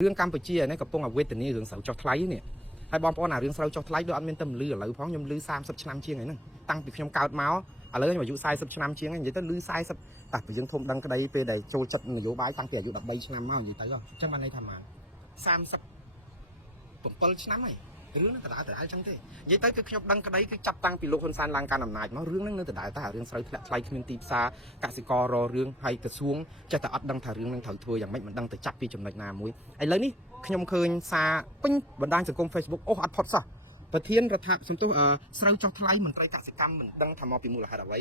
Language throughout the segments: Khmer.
รื่องกัมพูชีเนี่ยกับปงเอาเวทนี้เรื่องเสาจอทไลเนี่ยให้บอมปอนเรื่องเสาจอทไลโดยอันเป็นตำลือหรือเพราะยมลือ30 ឆ្នាំ ជាង ហ្នឹង តាំង ពី ខ្ញុំ កើត មក ឥឡូវ ខ្ញុំ អាយុ 40 ឆ្នាំ ជាង ហើយ និយាយ ទៅ លឺ 40 តែ ពី យើង ធំ ដឹង ក្តី ពេល ដែល ចូល ចិត្ត នយោបាយ តាំង ពី អាយុ 13 ឆ្នាំ មក និយាយ ទៅ អញ្ចឹង បាន ន័យ ថា ម៉ាន 37 ឆ្នាំ ហើយ រឿង ហ្នឹង ដដែល អញ្ចឹង ទេ និយាយ ទៅ គឺ ខ្ញុំ ដឹង ក្តី គឺ ចាប់ តាំង ពី លោក ហ៊ុន សែន ឡើង កាន់ អំណាច មក រឿង ហ្នឹង នៅ ដដែល តែ រឿង ស្រូវ ធ្លាក់ ថ្លៃ គ្មាន ទី ផ្សារ កសិករ រ រឿង ហើយ ក្រសួង ចេះ តែ អត់ ដឹង ថា រឿង ហ្នឹង ត្រូវ ធ្វើ យ៉ាង ម៉េច មិន ដឹង ទៅ ចាប់ ពី ចំណុច ណា មួយ ឥឡូវ នេះ ខ្ញុំ ឃើញ សារ ពេញ បណ្ដាញ សង្គម Facebook អូ អត់ ផុត សោះ ប្រធានរដ្ឋាភិបាលសំទោសស្រូវចុះថ្លៃមន្ត្រីកសិកម្មមិនដឹងថាមកពីមូលហេតុអ្វី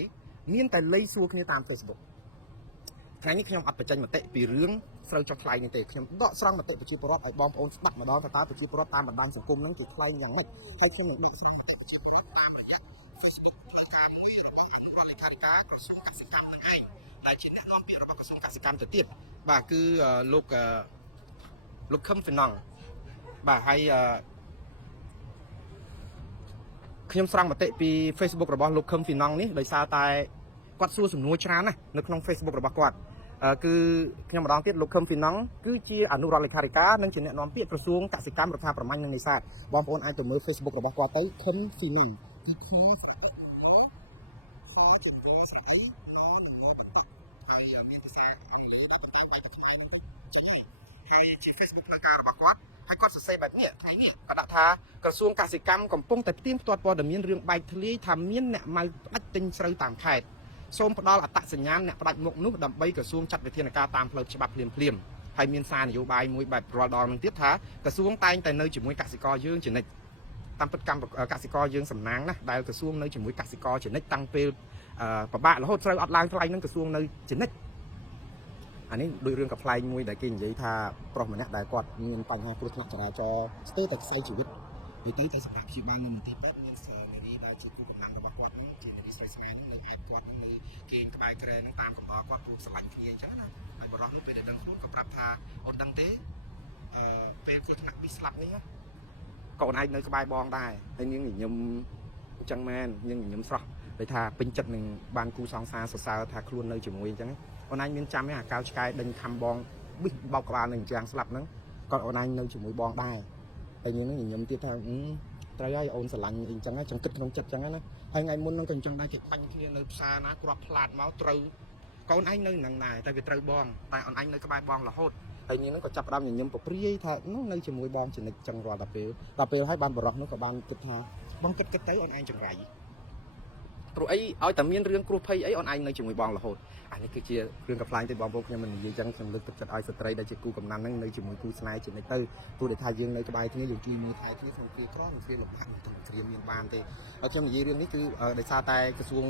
មានតែលេខសួរគ្នាតាម Facebook ថ្ងៃនេះខ្ញុំអត់បញ្ចេញមតិពីរឿងស្រូវចុះថ្លៃនេះទេខ្ញុំដកស្រង់មតិប្រជាពលរដ្ឋឲ្យបងប្អូនស្ដាប់ម្ដងថាតើប្រជាពលរដ្ឋតាមបណ្ដាញសង្គមហ្នឹងគេថ្លែងយ៉ាងម៉េចហើយខ្ញុំនឹងដកស្រង់មតិប្រជាពលរដ្ឋតាមរយៈ Facebook ធ្វើការមួយរបស់អនុរដ្ឋលេខាធិការក្រសួងកសិកម្មនឹងឯងដែលជាអ្នកនាំពាក្យរបស់ក្រសួងកសិកម្មទៅទៀតបាទគឺលោកខឹមហ្វីណង់បាទហើយខ្ញុំស្រង់មតិពី Facebook របស់លោកខឹមហ្វីណង់នេះដោយសារតែគាត់សួរសំណួរច្រើនណាស់នៅក្នុង Facebook របស់គាត់គឺខ្ញុំម្ដងទៀតលោកខឹមហ្វីណង់គឺជាអនុរដ្ឋលេខាធិការនិងជាអ្នកនាំពាក្យក្រសួងកសិកម្មរដ្ឋាភិបាលនិងនេសាទបងប្អូនអាចទៅមើល Facebook របស់គាត់ទៅខឹមហ្វីណង់ទីខោហើយមានភាសាអង់គ្លេសតែបែបខ្មែរនោះទៅហើយជា Facebook ផ្លូវការរបស់គាត់ហើយគាត់សរសេរបែបនេះថ្ងៃនេះគាត់ដាក់ថាក្រសួងកសិកម្មកំពុងតែផ្ទៀងផ្ទាត់ព័ត៌មានរឿងបែកធ្លាយថាមានអ្នកម៉ៅផ្ដាច់ទិញស្រូវតាមខេត្តសូមផ្ដល់អត្តសញ្ញាណអ្នកផ្ដាច់មុខនោះដើម្បីក្រសួងចាត់វិធានការតាមផ្លូវច្បាប់ភ្លាមហើយមានសារនយោបាយមួយបែបរាល់ដងនឹងទៀតថាក្រសួងតែងតែនៅជាមួយកសិករយើងជានិច្ចតាមពិតកម្មកសិករយើងសំណាងណាស់ដែលក្រសួងនៅជាមួយកសិករជានិច្ចតាំងពេលប្របាក់រហូតស្រូវអត់ឡើងថ្លៃនឹងក្រសួងនៅជានិច្ចអានេះដូចរឿងកំ pl ែងមួយដែលគេនិយាយថាប្រុសម្នាក់ដែលគាត់មានបញ្ហាគ្រោះថ្នាក់ចរាចរណ៍ស្ទើរតែខ្សែជីវិតនិយាយទៅសម្រាប់ព្យាបាលនៅមន្ទីរពេទ្យមាននារីដែលជាគូកំណាំរបស់គាត់ហ្នឹងជានារីស្រីស្ងាត់នៅឯគាត់ហ្នឹងនៅគេក្បែរក្រែហ្នឹងតាមកំដរគាត់ព្រោះស្រឡាញ់គ្នាអញ្ចឹងណាហើយបរិះនោះពេលដែលដឹងខ្លួនក៏ប្រាប់ថាអូនដឹងទេពេលគ្រោះថ្នាក់ពីស្លាប់នេះក៏អូនឯងនៅក្បែរបងដែរហើយនាងញញឹមអញ្ចឹងមែននាងញញឹមស្រស់ដោយថាពេញចិត្តនឹងបានគូសង្សារសរសើរថាខ្លួននៅជាមួយអញ្ចឹងអូនឯងមានចាំទេអាកៅឆ្កែដេញខំបងបិះបោកក្បាលនឹងជាងស្លាប់ហ្នឹងគាត់អូនឯងនៅជាមួយបងដែរតែនាងនឹងញញឹមទៀតថាត្រូវហើយអូនស្រឡាញ់អីចឹងចឹងគិតក្នុងចិត្តចឹងណាហើយថ្ងៃមុនហ្នឹងក៏អញ្ចឹងដែរគេបាញ់គ្នានៅផ្សារណាគ្រាប់ផ្លាតមកត្រូវកូនឯងនៅនឹងដែរតែវាត្រូវបងតែអូនឯងនៅក្បែរបងរហូតហើយនាងហ្នឹងក៏ចាប់ផ្ដើមញញឹមប្រព្រាយថានៅជាមួយបងចនិចចឹងរាល់តែពេលហើយបានបរោះនោះក៏បានគិតថាបងគិតទៅអូនឯងចង្រៃព្រោះអីឲ្យតែមានរឿងគ្រោះភ័យអីអូនឯងនៅជាមួយបងរហូតអានេះគឺជារឿងកំ pl ែងទៅបងប្អូនខ្ញុំមិននិយាយចឹងខ្ញុំលើកទឹកចិត្តឲ្យស្ត្រីដែលជាគូកំណាំហ្នឹងនៅជាមួយគូស្នេហ៍ជានិច្ចទៅព្រោះដែលថាយើងនៅក្បែរគ្នាយើងជួយមើលថែគ្នាក្នុងគ្រាក្រនិងគ្រាលំបាកក្នុងគ្រាមានបានទេហើយខ្ញុំនិយាយរឿងនេះគឺដោយសារតែក្រសួង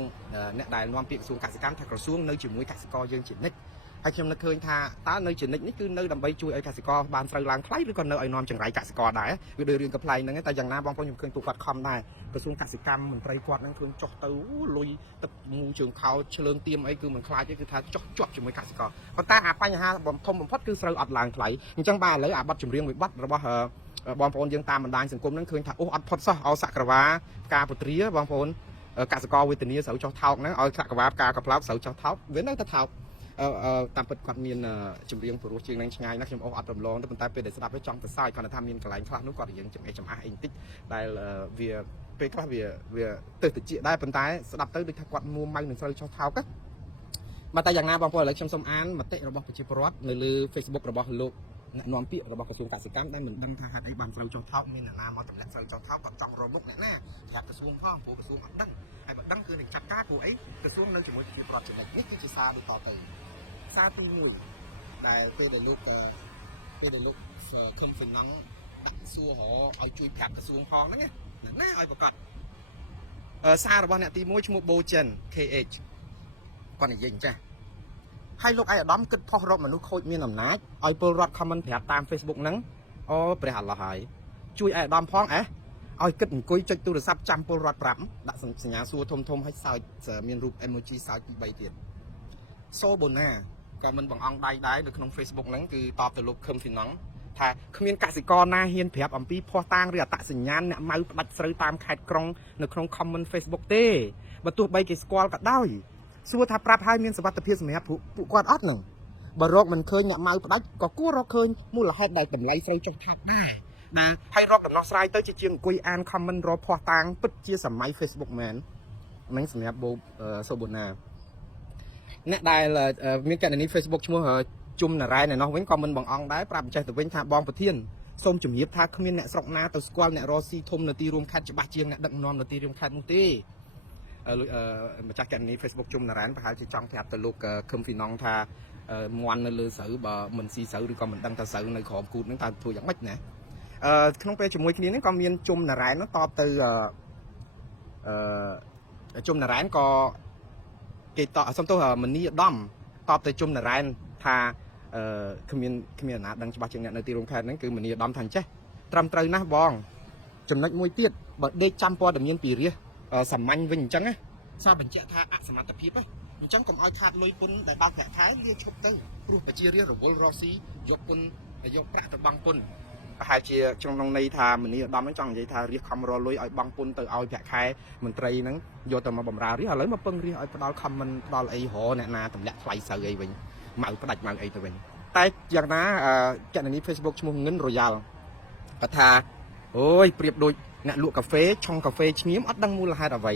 អ្នកដែលនាំពាក្យក្រសួងកសិកម្មថាក្រសួងនៅជាមួយកសិករយើងជានិច្ចហើយខ្ញុំនឹកឃើញថាតើនៅជានិច្ចនេះគឺនៅដើម្បីជួយឲ្យកសិករបានស្រូវឡើងថ្លៃឬក៏នៅឲ្យនាំចង្រៃកសិករដែរវាដូចរឿងកំ pl ែងហ្នឹងតែយ៉ាងណាបងប្អូនខ្ញុំឃើញពួកគាត់ខំដែរក្រសួងកសិកម្មមន្ត្រីគាត់ហ្នឹងឃើញចុះទៅលុយទឹកមូជើងខោឆ្លើងទៀមអីគឺមិនខ្លាចទេគឺថាចុះជាប់ជាមួយកសិករប៉ុន្តែអាបញ្ហាធំបំផុតគឺស្រូវអត់ឡើងថ្លៃអញ្ចឹងបាទឥឡូវអាប័ណ្ណចម្រៀងមួយប័ណ្ណរបស់បងប្អូនយើងតាមបណ្ដាញសង្គមហ្នឹងឃើញថាអូអត់ផុតសោះឲ្យសក្រវាផ្កាពុទ្រាបងប្អូនកសិករវេទនាស្រូវចុះថោកហ្នឹងឲ្យសក្រវាផ្កាកផ្លោកស្រូវចុះថោកវានៅតែថោកតាមពិតគាត់មានចម្រៀងព្រោះជាងនឹងឆ្ងាយណាស់ខ្ញុំអត់រំលងទេប៉ុន្តែពេលដែលស្ដាប់ទៅចង់ទៅសើចគាត់ថាមានកន្លែងខ្លះនោះគាត់រៀងចំអេចំអាស់អីបន្តិចដែលវាពេលខ្លះវាទៅតិចដែរប៉ុន្តែស្ដាប់ទៅដូចថាគាត់មួម៉ៅនឹងស្រូវចុះថោកណាបាទតែយ៉ាងណាបងប្អូនឥឡូវខ្ញុំសូមអានមតិរបស់ប្រជាពលរដ្ឋនៅលើ Facebook របស់លោកអ្នកនាំពាក្យរបស់ក្រសួងកសិកម្មដែលមិនដឹងថាហេតុអីបានស្រូវចុះថោកមានអ្នកណាមកតម្លាក់ស្រូវចុះថោកគាត់ចង់រមុខអ្នកណាប្រាប់ក្រសួងផងព្រោះក្រសួងអត់ដឹងហើយបើដឹងគឺនឹងចាត់ការព្រោះអីក្រសួងនៅជាមួយប្រជាពលរដ្ឋចំណុចនេះគឺជាសារដូចតទៅសារទី1ដែលពេលដែលលោកខឹមហ្វីណង់សួរឲ្យជួយប្រាប់ក្រសួងផងហ្នឹងណាឲ្យប្រកាសសាររបស់អ្នកទី1ឈ្មោះបូចិន KH គាត់និយាយអញ្ចឹងហើយលោកឯកឧត្តមគិតផុសរកមនុស្សខូចមានអំណាចឲ្យពលរដ្ឋ comment ប្រាប់តាម Facebook ហ្នឹងអូព្រះអល់ឡោះហើយជួយឯកឧត្តមផងឲ្យគិតអង្គុយចុចទូរស័ព្ទចាំពលរដ្ឋប្រាប់ដាក់សញ្ញាសួរធំឲ្យសើចមានរូប emoji សើចពី3ទៀតសូបូណាក៏មិនបងអង្គដៃដែរនៅក្នុង Facebook ហ្នឹងគឺតបទៅលោកខឹមហ្វីណង់ថាគ្មានកសិករណាហ៊ានប្រាប់អំពីភ័ស្តុតាងឬអត្តសញ្ញាណអ្នកម៉ៅផ្ដាច់ស្រូវតាមខេត្តក្រុងនៅក្នុង comment Facebook ទេបើទោះបីគេស្គាល់ក៏ដោយសួរថាប្រាប់ឲ្យមានសុវត្ថិភាពសម្រាប់ពួកគាត់អត់ហ្នឹង បើរកមិនឃើញអ្នកម៉ៅផ្ដាច់ក៏គួររកឃើញមូលហេតុដែលតម្លៃស្រូវចុះថោកដែរណាហើយរកដំណោះស្រាយទៅជាអង្គុយអាន comment រកភ័ស្តុតាងពិតជាសម័យ Facebook មែនហ្នឹងសម្រាប់បូសូបូណាអ្នកដែលមានកណនី Facebook ឈ្មោះជុំណារ៉ែនៅនោះវិញក៏មិនបងអង្គដែរប្រាប់ចេះទៅវិញថាបងប្រធានសូមជំរាបថាគ្មានអ្នកស្រុកណាទៅស្គាល់អ្នករស់ស៊ីធំនៅទីរួមខេត្តច្បាស់ជាងអ្នកដឹកនាំនៅទីរួមខេត្តនោះទេម្ចាស់កណនី Facebook ជុំណារ៉ែប្រហែលជាចង់ប្រាប់ទៅលោកខឹមហ្វីណងថាមន់នៅលើស្រូវបើមិនស៊ីស្រូវឬក៏មិនដឹងថាស្រូវនៅក្រោមគូតហ្នឹងតើធ្វើយ៉ាងម៉េចណាក្នុងពេលជាមួយគ្នានេះក៏មានជុំណារ៉ែនោះតបទៅជុំណារ៉ែក៏គេតសំទោសមនីឧត្តមតបទៅជុំណារ៉ែថាគ្មានណាដឹងច្បាស់ជាងអ្នកនៅទីរួមខេត្តហ្នឹងគឺមនីឧត្តមថាអញ្ចេះត្រឹមត្រូវណាស់បងចំណុចមួយទៀតបើដេកចាំព័ត៌មានពីរាជសាមញ្ញវិញអញ្ចឹងណាសារបញ្ជាក់ថាអសមត្ថភាពអញ្ចឹងកុំឲ្យខាតលុយពុនដែលដល់ប្រាក់ខែវាឈប់ទៅព្រោះប្រជារាជរវល់រស់ស៊ីយកពុនយកប្រាក់ទៅបង់ពុនប្រហែលជាក្នុងន័យថាមនីឧត្តមហ្នឹងចង់និយាយថារាជខំរលុយឲ្យបង់ពុនទៅឲ្យប្រាក់ខែមន្ត្រីហ្នឹងយកទៅមកបម្រើរាជឥឡូវមកពឹងរាជឲ្យផ្ដាល់ comment ផ្ដាល់អីរអ្នកណាតម្លាក់ថ្លៃស្រូវអីវិញម៉ៅផ្ដាច់ម៉ៅអីទៅវិញតែយ៉ាងណាកណនី Facebook ឈ្មោះងិនរយ៉ាល់គាត់ថាអូយប្រៀបដូចអ្នកលក់កាហ្វេឆុងកាហ្វេឈ្ងៀមអត់ដឹងមូលហេតុអ្វី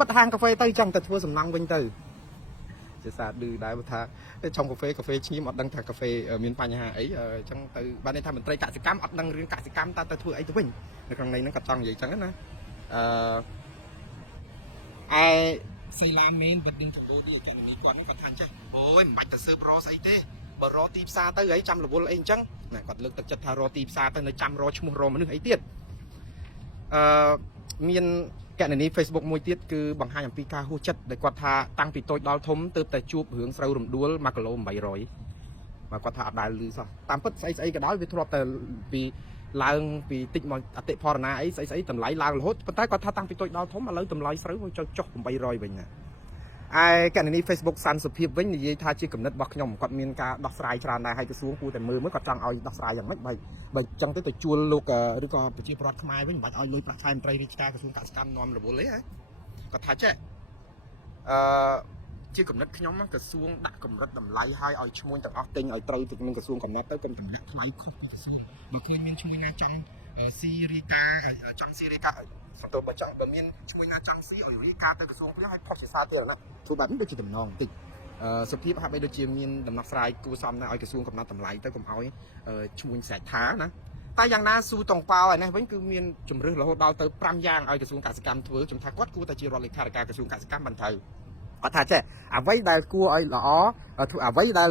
បិទហាងកាហ្វេទៅចាំតែធ្វើសំណង់វិញទៅជាសារឌឺដែរថាឆុងកាហ្វេឈ្ងៀមអត់ដឹងថាកាហ្វេមានបញ្ហាអីអញ្ចឹងទៅបានន័យថាមន្ត្រីកសិកម្មអត់ដឹងរឿងកសិកម្មតើទៅធ្វើអីទៅវិញនៅក្នុងន័យហ្នឹងគាត់ចង់និយាយអញ្ចឹងណាឯសៃឡាមេងបិទនឹងចង្អូទីកណនីគាត់គាត់ថាអញ្ចឹងអូយមិនបាច់ទៅស៊ើបរកស្អីទេបើរកទីផ្សារទៅអីចាំរវល់អីអញ្ចឹងណាគាត់លើកទឹកចិត្តថារកទីផ្សារទៅនៅចាំរកឈ្មោះរកមនុស្សអីទៀតមានកណនី Facebook មួយទៀតគឺបង្ហាញអំពីការហួសចិត្តដែលគាត់ថាតាំងពីតូចដល់ធំទើបតែជួបរឿងស្រូវរំដួល1គីឡូ800បាទគាត់ថាអត់ដែលលឺសោះតាមពិតស្អីក៏ដោយវាធ្លាប់តែពីឡើងពីតិចមកអតិផរណាអីស្អីតម្លៃឡើងរហូតប៉ុន្តែគាត់ថាតាំងពីតូចដល់ធំឥឡូវតម្លៃស្រូវចុះ800វិញណាឯកណនី Facebook សានសុភាពវិញនិយាយថាជាគំនិតរបស់ខ្ញុំគាត់មានការដោះស្រាយច្រើនដែរហើយក្រសួងគួរតែមើលមើលគាត់ចង់ឲ្យដោះស្រាយយ៉ាងម៉េចបើអញ្ចឹងទៅជួលលោកឬក៏ប្រជាពលរដ្ឋខ្មែរវិញមិនបាច់ឲ្យលុយប្រាក់ខែមន្ត្រីរាជការក្រសួងកសិកម្មនាំរវល់ទេហ៎គាត់ថាចេះជាគំនិតខ្ញុំក្រសួងដាក់កម្រិតតម្លៃឲ្យឈ្មោះទាំងអស់ទិញឲ្យត្រូវទៅនឹងក្រសួងកំណត់ទៅកុំតម្លាក់ថ្លៃខុសពីក្រសួងបើឃើញមានឈ្មោះណាចង់ស៊ីរីកាចង់ស៊ីរីកាសតើបើមានឈ្មោះណាចង់ស៊ីឲ្យរីកាទៅក្រសួងភ្លាមឲ្យផុសជាសាធារណៈធ្វើបែបនេះដូចជាតំណងបន្តិចសុភាពហាក់បីដូចជាមានដំណោះស្រាយគួរសមណាស់ឲ្យក្រសួងកំណត់តម្លៃទៅកុំឲ្យឈ្មោះស្រេចថាណាតែយ៉ាងណាស៊ូតងប៉ោឯនេះវិញគឺមានជំរឿសរហូតដល់ទៅ5យ៉ាងឲ្យក្រសួងកសិកម្មធ្វើខ្ញុំថាគាត់គួរតែជារដ្ឋលេខាធិការក្រសួងកសិកម្មបានត្រូវគាត់ថាចេះអ្វីដែលគួរឲ្យល្អធ្វើអ្វីដែល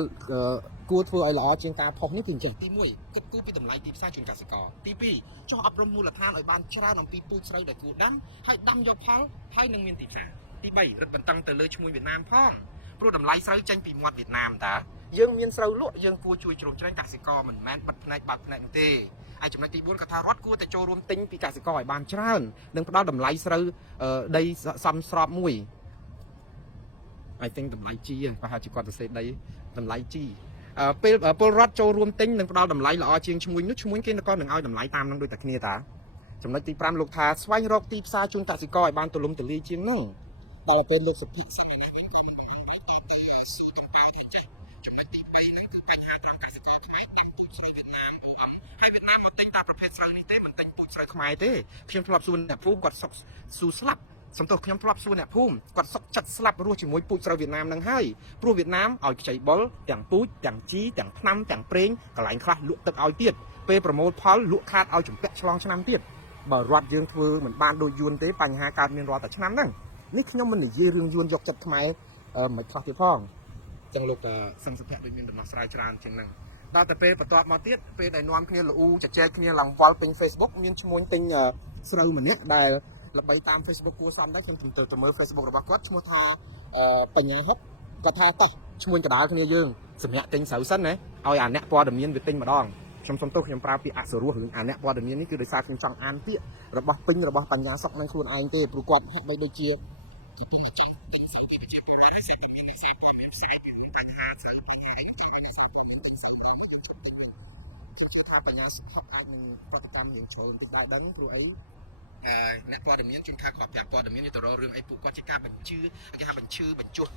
គួរធ្វើឲ្យល្អជាងការផុសនេះគឺអញ្ចឹងទី1គិតគូរពីតម្លៃទីផ្សារជូនកសិករទី2ចុះអប់រំមូលដ្ឋានឲ្យបានច្រើនអំពីពូជស្រូវដែលគួរដាំហើយដាំយកផលហើយនឹងមានទីផ្សារទី3រឹតបន្តឹងទៅលើឈ្មោះវៀតណាមផងព្រោះតម្លៃស្រូវចេញពីមាត់វៀតណាមតាយើងមានស្រូវលក់យើងគួរជួយជ្រោមជ្រែងកសិករមិនមែនបិទផ្នែកបាត់ផ្នែកទេហើយចំណុចទី4គាត់ថារដ្ឋគួរតែចូលរួមទិញពីកសិករឲ្យបានច្រើននិងផ្ដល់តម្លៃស្រូវដីសមស្របមួយI think តម្លៃជីប្រហែលជាគាត់ទៅសេដីតម្លៃជីពេលពលរដ្ឋចូលរួមទិញនិងផ្ដល់តម្លៃល្អជាងឈ្មួញនោះឈ្មួញគេក៏នឹងឲ្យតម្លៃតាមនឹងដូចតែគ្នាតាចំណុចទី5លោកថាស្វែងរកទីផ្សារជូនកសិករឲ្យបានទូលំទូលាយជាងនោះដល់ពេលលើកសុភិសិក្សាវិញក៏មិនឲ្យតបស៊ូកំប៉ៅថាចាស់ចំណុចទី3នឹងគឺបញ្ហាត្រង់កសិករខ្មែរទិញពូជស្រូវវៀតណាមហើយវៀតណាមមកទិញតែប្រភេទស្រូវនេះទេមិនទិញពូជស្រូវខ្មែរទេខ្ញុំធ្លាប់សួរអ្នកភូមិគាត់សុកស៊ូស្លាប់សំទោសខ្ញុំធ្លាប់សួរអ្នកភូមិគាត់សុកចិត្តស្លាប់រស់ជាមួយពូជស្រូវវៀតណាមនឹងហើយព្រោះវៀតណាមឲ្យខ្ចីបុលទាំងពូជទាំងជីទាំងថ្នាំទាំងប្រេងកន្លែងខ្លះលក់ទឹកឲ្យទៀតពេលប្រមូលផលលក់ខាតឲ្យចម្ពាក់ឆ្លងឆ្នាំទៀតបើរដ្ឋយើងធ្វើមិនបានដូចយួនទេបញ្ហាកើតមានរាល់តែឆ្នាំហ្នឹងនេះខ្ញុំមិននិយាយរឿងយួនយកចិត្តខ្មែរមិនខ្លះទៀតផងអញ្ចឹងលោកសង្ឃសុភ័ក្រដូចមានដំណោះស្រាយច្រើនជាងហ្នឹងដល់តែពេលបន្ទាប់មកទៀតពេលដែលនាំគ្នាលូចែកគ្នាឡើងវល់ពេញ Facebook មានឈ្មោះទិញស្រូវម្នាក់ដែលល្បីតាម Facebook គួរសមដែរខ្ញុំទៅមើល Facebook របស់គាត់ឈ្មោះថាបញ្ញាហុកគាត់ថាតោះឈ្មោះកដាលគ្នាយើងសម្រាប់ទិញស្រូវសិនណាឲ្យអាអ្នកព័ត៌មានវាទិញម្ដងខ្ញុំសុំទោសខ្ញុំប្រើពាក្យអសុរោះរឿងអាអ្នកព័ត៌មាននេះគឺដោយសារខ្ញុំចង់អានពាក្យរបស់ពេញរបស់បញ្ញាសុកនឹងខ្លួនឯងទេព្រោះគាត់ហាក់បីដូចជាទីពីចង់ទិញស្រូវពីប្រជាពលរដ្ឋហើយសាច់តែមានសារព័ត៌មានផ្សេងបញ្ហាស្រូវពីនេះគេមានសារព័ត៌មានទិញស្រូវឡើងខ្ញុំចង់ថាបញ្ញាសុខអាចនឹងប្រតិកម្មនឹងចូលបន្តិចដែរដឹងព្រោះអីអ្នកព័ត៌មានជួនកាលគាត់ប្រាប់ព័ត៌មានទៅរករឿងអីពួកគាត់ជាការបញ្ជឺគេហៅបញ្ជឺបញ្ចុះ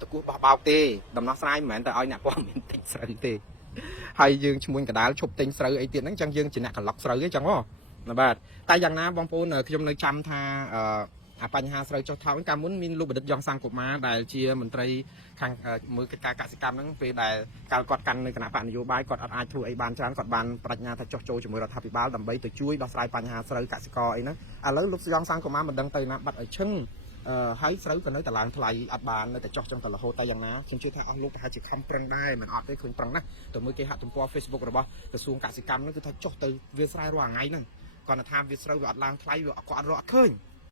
តគួបោះបោកទេដំណោះស្រាយមិនមែនតែឲ្យអ្នកព័ត៌មានទិញស្រូវទេហើយយើងឈ្មោះកដាលឈប់ទិញស្រូវអីទៀតហ្នឹងចឹងយើងជាអ្នកក្លុកស្រូវអីចឹងហ៎បាទតែយ៉ាងណាបងប្អូនខ្ញុំនៅចាំថាអាបញ្ហាស្រូវចុះថោកកាលមុនមានលោកបណ្ឌិតយ៉ងសង្គមាដែលជាមន្ត្រីខាងមើលកិច្ចការកសិកម្មហ្នឹងពេលដែលកាលគាត់កាន់នៅគណៈបកនយោបាយគាត់អត់អាចធ្វើអីបានច្រើនគាត់បានប្រាជ្ញាថាចុះចូលជាមួយរដ្ឋាភិបាលដើម្បីទៅជួយដោះស្រាយបញ្ហាស្រូវកសិករអីហ្នឹងឥឡូវលោកយ៉ងសង្គមាមិនដឹងទៅណាបាត់ឲ្យឈឹងហើយស្រូវក៏នៅតែឡើងថ្លៃអត់បាននៅតែចុះចឹងទៅរហូតតែយ៉ាងណាខ្ញុំជឿថាអស់លោកប្រហែលជាខំប្រឹងដែរមិនអត់ទេឃើញប្រឹងណាទៅមើលគេហាក់ទំព័រ Facebook របស់ក្រសួងកសិកម្មហ្នឹងគឺថាចុះទៅវាស្រែរាល់ថ្ងៃហ្នឹងគាត់ថាវាស្រូវវាអត់ឡើងថ្លៃវាគាត់អត់រកអត់ឃើញ